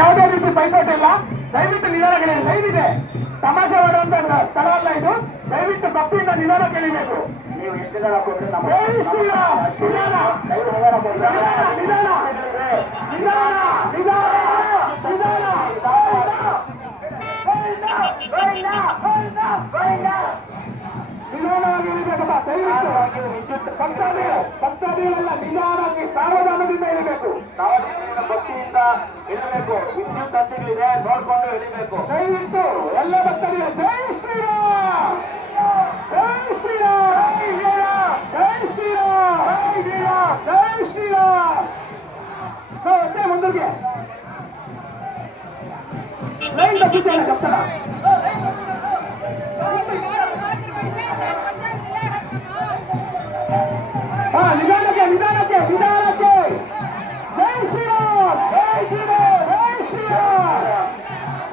ಯಾವುದೇ ರೀತಿ ಪೈಪೋಟ ಇಲ್ಲ. ದಯವಿಟ್ಟು ನಿಧಾನ ಕೇಳಿ. ಲೈವ್ ಇದೆ, ತಮಾಷೆ ಮಾಡುವಂತ ಸ್ಥಳ ಅಲ್ಲ ಇದು. ದಯವಿಟ್ಟು ಭಕ್ತಿಯಿಂದ ನಿಧಾನ ಕೇಳಬೇಕು. ನೀವು ಎಷ್ಟು ಜನ ನಿಧಾನವಾಗಿ ಇರಬೇಕಪ್ಪ. ದಯವಿಟ್ಟು ಭಕ್ತಾದಿಗಳೆಲ್ಲ ನಿಧಾನವಾಗಿ ಸಾವಧಾನದಿಂದ ಇರಬೇಕು. ಭಕ್ತಿಯಿಂದ ಇರಬೇಕು. ವಿದ್ಯುತ್ ತಂತಿಗಳಿದೆ, ನೋಡ್ಕೊಂಡು ಇಳಿಬೇಕು. ದಯವಿಟ್ಟು ಎಲ್ಲ ಭಕ್ತರಿಗೆ ಜೈ ಶ್ರೀರಾಮ್, ಜೈ ಶ್ರೀರಾಮ್, ಜೈ ಶ್ರೀರಾಮ್, ಜೈ ಶ್ರೀರಾಮ್. ಅಷ್ಟೇ ಮುಂದಕ್ಕೆ ಲೈನ್ ತಪ್ಪಿದ್ದೇನೆ ಕಪ್ತರ. ನಿಧಾನಕ್ಕೆ ನಿಧಾನಕ್ಕೆ ನಿಧಾನಕ್ಕೆ. ಜೈ ಶ್ರೀರಾಮ್, ಜೈ ಶ್ರೀರಾಮ್, ಜೈ ಶ್ರೀರಾಮ್,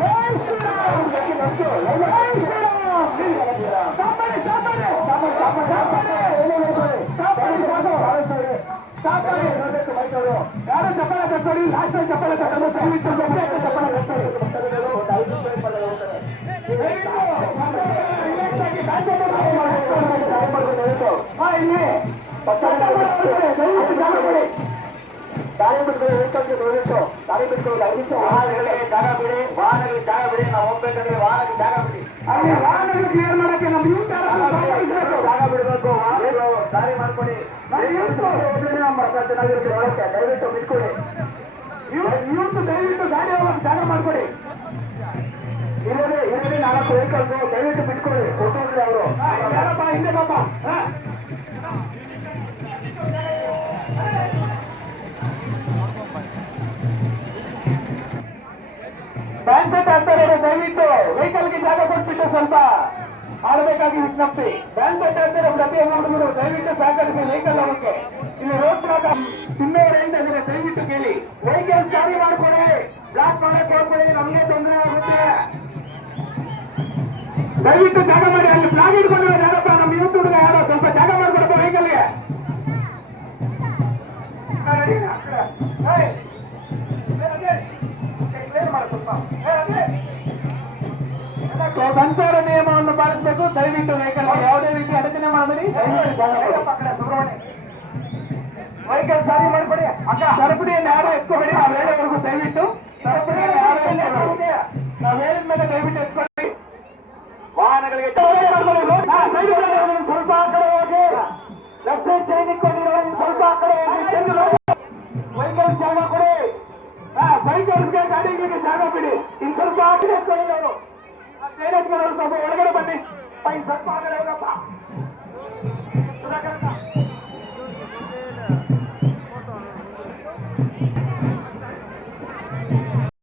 ಜೈ ಶ್ರೀರಾಮ್, ಜೈ ಶ್ರೀರಾಮ್. ಸಾಪಡೆ ಸಾಪಡೆ ಯಾರು ಚಪ್ಪಲ ತಕ್ಕೊಳ್ಳಿ. ಲಾಸ್ಟ್ ಚಪ್ಪಲ ತಗೊಂಡು ದಯವಿಟ್ಟು ಚಪ್ಪಲ ತಕ್ಕೊಳ್ಳಿ. ದಾರಿ ಬಿಡ್ತಾರೆ, ದಾರಿ ಬಿಟ್ಟು ವಾಹನಗಳಿಗೆ ಜಾಗ ಬಿಡಿ, ವಾಹನಗಳಿಗೆ ಜಾಗ ಬಿಡಿ. ನಾವು ಹೋಗ್ಬೇಕಂದ್ರೆ ವಾಹನಗಳಿಗೆ ಜಾಗ ಬಿಡಿ. ಅಲ್ಲಿ ವಾಹನಗಳು ಕ್ಲಿಯರ್ ಮಾಡಕ್ಕೆ ನಮ್ಗೆ ಜಾಗ ಬಿಡಬೇಕು. ದಾರಿ ಮಾಡ್ಕೊಡಿ. ಚೆನ್ನಾಗಿರುತ್ತೆ ನೋಡಕ್ಕೆ. ದಯವಿಟ್ಟು ಬಿಟ್ಕೊಡಿ. ಇವತ್ತು ದಯವಿಟ್ಟು ಗಾಡಿ ಹೋಗಕ್ಕೆ ಜಾಗ ಮಾಡ್ಕೊಡಿ. ಇರೋದೇ 4 ವೆಹಿಕಲ್ಸ್. ದಯವಿಟ್ಟು ಬಿಟ್ಕೊಡಿ. ಕೊಟ್ಟೋಗ್ರಿ ಅವರು. ಯಾರಪ್ಪ ಹಿಂದೆ ಪಾಪ. ಬ್ಯಾಂಕ್ ಸೆಟ್ ಆಗ್ತಾರೆ. ದಯವಿಟ್ಟು ವೆಹಿಕಲ್ಗೆ ಜಾಗ ಕೊಟ್ಬಿಟ್ಟು ಸ್ವಲ್ಪ ಆಡಬೇಕಾಗಿ ವಿಜ್ಞಪ್ತಿ. ಬ್ಯಾಂಕ್ ಸೆಟ್ ಆಗ್ತಾರೆ. ಪ್ರತಿಯೊಬ್ಬರು ಹುಡುಗರು ದಯವಿಟ್ಟು ಸಹಕರಿಸಿ ವೆಹಿಕಲ್ ಅವಕ್ಕೆ. ಇಲ್ಲಿ ರೋಡ್ ಬ್ಲಾಕ್ ತಿನ್ನೋರೇಂದ ಇದ್ದಾರೆ. ದಯವಿಟ್ಟು ಕೇಳಿ. ವೆಹಿಕಲ್ ಚಾರಿ ಮಾಡ್ಕೊಡಿ. ಬ್ಲಾಕ್ ಮಾಡಕ್ಕೆ ಹೋಗ್ಬೇಡಿ, ನಮಗೆ ತೊಂದರೆ ಆಗುತ್ತೆ. ದಯವಿಟ್ಟು ಜಾಗ ಮಾಡಿ. ಅಲ್ಲಿ ಫ್ಲಾಗ್ ಇಟ್ಕೊಂಡಿರೋ ಯಾರಪ್ಪ ನಮ್ಮ ಯೂತ್ ಹುಡುಗ ಯಾರೋ ಸ್ವಲ್ಪ ಜಾಗ ಮಾಡ್ಕೊಡಪ್ಪ ವೆಹಿಕಲ್ಗೆ. ಸಂಚಾರ ನಿಯಮವನ್ನು ಪಾಲಿಸಬೇಕು. ದಯವಿಟ್ಟು ವೆಹಿಕಲ್ ಯಾವುದೇ ರೀತಿ ಅಡಚಣೆ ಮಾಡಬೇಡಿ. ವೆಹಿಕಲ್ ಚಾರಿ ಮಾಡ್ಕೊಡಿ. ಸರಪಡಿಯನ್ನು ಯಾರು ಎತ್ಕೋಬೇಡಿ. ನಾವು ಹೇಳೋವರೆಗೂ ದಯವಿಟ್ಟು ಸರಪಡಿಯನ್ನು ಯಾರು ಎತ್ಕೋಬೇಡಿ. ನಾವು ಹೇಳಿದ ಮೇಲೆ ದಯವಿಟ್ಟು ಎತ್ಕೊಳ್ಳಿ. ವಾಹನಗಳಿಗೆ ಸ್ವಲ್ಪ ಆ ಕಡೆ ಹೋಗಿ. ಲಕ್ಷ ಚೈನ್ ಇಟ್ಕೊಂಡಿರೋ ಸ್ವಲ್ಪ ಆ ಕಡೆ ಹೋಗಿ. ವೆಹಿಕಲ್ ಜಾಗ ಕೊಡಿ. ಬೈಕರ್ಸ್ಗೆ ಗಾಡಿಗಳಿಗೆ ಜಾಗ ಬಿಡಿ. ಇನ್ನು ಸ್ವಲ್ಪ ಆ ಕಡೆ ಎತ್ಕೊಳ್ಳಿ. ಅವರು ಸ್ವಲ್ಪ ಒಳಗಡೆ ಬನ್ನಿ. ಸ್ವಲ್ಪ ಆ ಕಡೆ ಹೋಗಪ್ಪ.